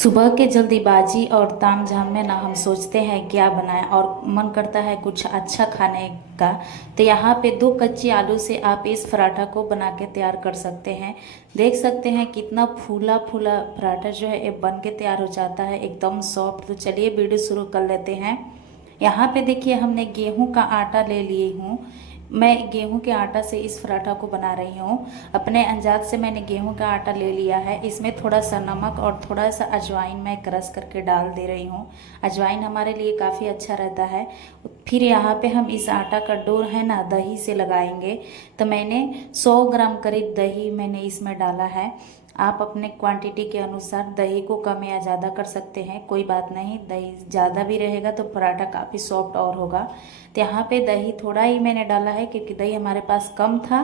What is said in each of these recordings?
सुबह के जल्दीबाजी और तामझाम में ना हम सोचते हैं क्या बनाएं और मन करता है कुछ अच्छा खाने का। तो यहाँ पे 2 कच्चे आलू से आप इस पराठा को बना के तैयार कर सकते हैं। देख सकते हैं कितना फूला फूला पराठा जो है ये बन के तैयार हो जाता है, एकदम सॉफ्ट। तो चलिए वीडियो शुरू कर लेते हैं। यहाँ पे देखिए हमने गेहूं का आटा ले लिए हूँ। मैं गेहूं के आटा से इस पराठा को बना रही हूँ। अपने अंदाज से मैंने गेहूं का आटा ले लिया है। इसमें थोड़ा सा नमक और थोड़ा सा अजवाइन मैं क्रश करके डाल दे रही हूँ। अजवाइन हमारे लिए काफ़ी अच्छा रहता है। फिर यहाँ पे हम इस आटा का डो है ना दही से लगाएंगे। तो मैंने 100 ग्राम करीब दही मैंने इसमें डाला है। आप अपने क्वांटिटी के अनुसार दही को कम या ज़्यादा कर सकते हैं, कोई बात नहीं। दही ज़्यादा भी रहेगा तो पराठा काफ़ी सॉफ्ट और होगा। तो यहाँ पे दही थोड़ा ही मैंने डाला है क्योंकि दही हमारे पास कम था।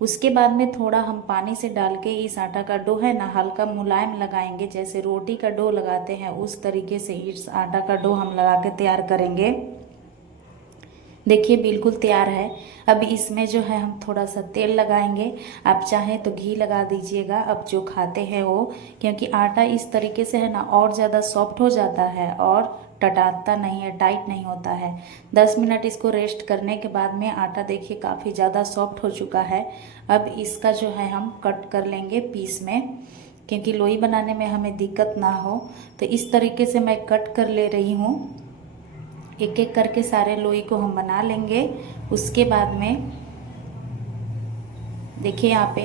उसके बाद में थोड़ा हम पानी से डाल के इस आटा का डो है ना हल्का मुलायम लगाएंगे, जैसे रोटी का डो लगाते हैं उस तरीके से इस आटा का डो हम लगा के तैयार करेंगे। देखिए बिल्कुल तैयार है। अब इसमें जो है हम थोड़ा सा तेल लगाएंगे। आप चाहें तो घी लगा दीजिएगा, अब जो खाते हैं वो, क्योंकि आटा इस तरीके से है ना और ज़्यादा सॉफ्ट हो जाता है और टटाता नहीं है, टाइट नहीं होता है। 10 मिनट इसको रेस्ट करने के बाद में आटा देखिए काफ़ी ज़्यादा सॉफ्ट हो चुका है। अब इसका जो है हम कट कर लेंगे पीस में, क्योंकि लोई बनाने में हमें दिक्कत ना हो। तो इस तरीके से मैं कट कर ले रही हूँ। एक एक करके सारे लोई को हम बना लेंगे। उसके बाद में देखिए यहाँ पे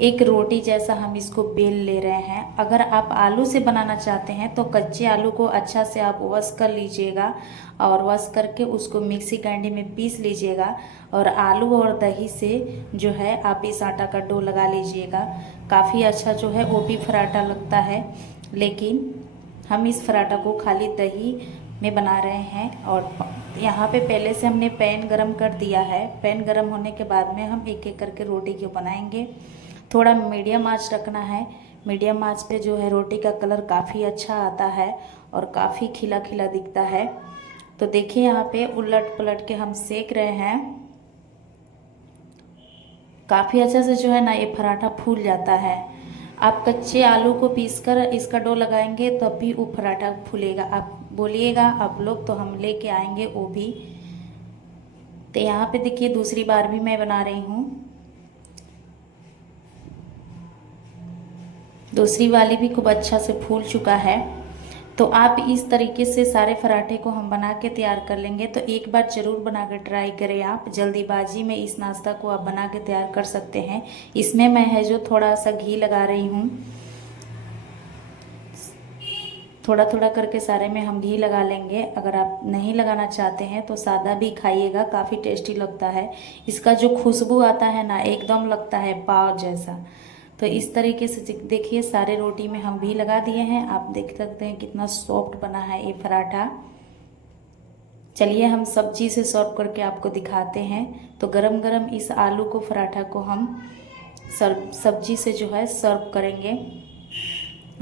एक रोटी जैसा हम इसको बेल ले रहे हैं। अगर आप आलू से बनाना चाहते हैं तो कच्चे आलू को अच्छा से आप वॉश कर लीजिएगा और वॉश करके उसको मिक्सी ग्राइंडर में पीस लीजिएगा। और आलू और दही से जो है आप इस आटा का डो लगा लीजिएगा। काफ़ी अच्छा जो है वो भी पराठा लगता है। लेकिन हम इस पराठा को खाली दही में बना रहे हैं। और यहाँ पे पहले से हमने पैन गरम कर दिया है। पैन गरम होने के बाद में हम एक एक करके रोटी को बनाएंगे। थोड़ा मीडियम आंच रखना है। मीडियम आंच पे जो है रोटी का कलर काफ़ी अच्छा आता है और काफ़ी खिला खिला दिखता है। तो देखिए यहाँ पे उलट पलट के हम सेक रहे हैं। काफ़ी अच्छे से जो है ना ये पराठा फूल जाता है। आप कच्चे आलू को पीसकर इसका डो लगाएंगे तब भी वो पराठा फूलेगा। आप बोलिएगा आप लोग तो हम लेके आएंगे वो भी। तो यहाँ पे देखिए दूसरी बार भी मैं बना रही हूँ। दूसरी वाली भी खूब अच्छा से फूल चुका है। तो आप इस तरीके से सारे पराठे को हम बना के तैयार कर लेंगे। तो एक बार ज़रूर बना के ट्राई करें। आप जल्दीबाजी में इस नाश्ता को आप बना के तैयार कर सकते हैं। इसमें मैं है जो थोड़ा सा घी लगा रही हूँ। थोड़ा थोड़ा करके सारे में हम घी लगा लेंगे। अगर आप नहीं लगाना चाहते हैं तो सादा भी खाइएगा, काफ़ी टेस्टी लगता है। इसका जो खुशबू आता है ना एकदम लगता है पाव जैसा। तो इस तरीके से देखिए सारे रोटी में हम घी लगा दिए हैं। आप देख सकते हैं कितना सॉफ्ट बना है ये पराठा। चलिए हम सब्जी से सर्व करके आपको दिखाते हैं। तो गरम गरम इस आलू को पराठा को हम सब्जी से जो है सर्व करेंगे।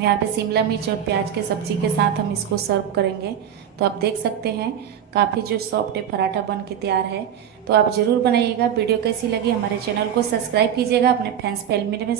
यहाँ पे शिमला मिर्च और प्याज के सब्जी के साथ हम इसको सर्व करेंगे। तो आप देख सकते हैं काफ़ी जो सॉफ्ट पराठा बन के तैयार है। तो आप ज़रूर बनाइएगा। वीडियो कैसी लगी हमारे चैनल को सब्सक्राइब कीजिएगा, अपने फ्रेंड्स फैमिली में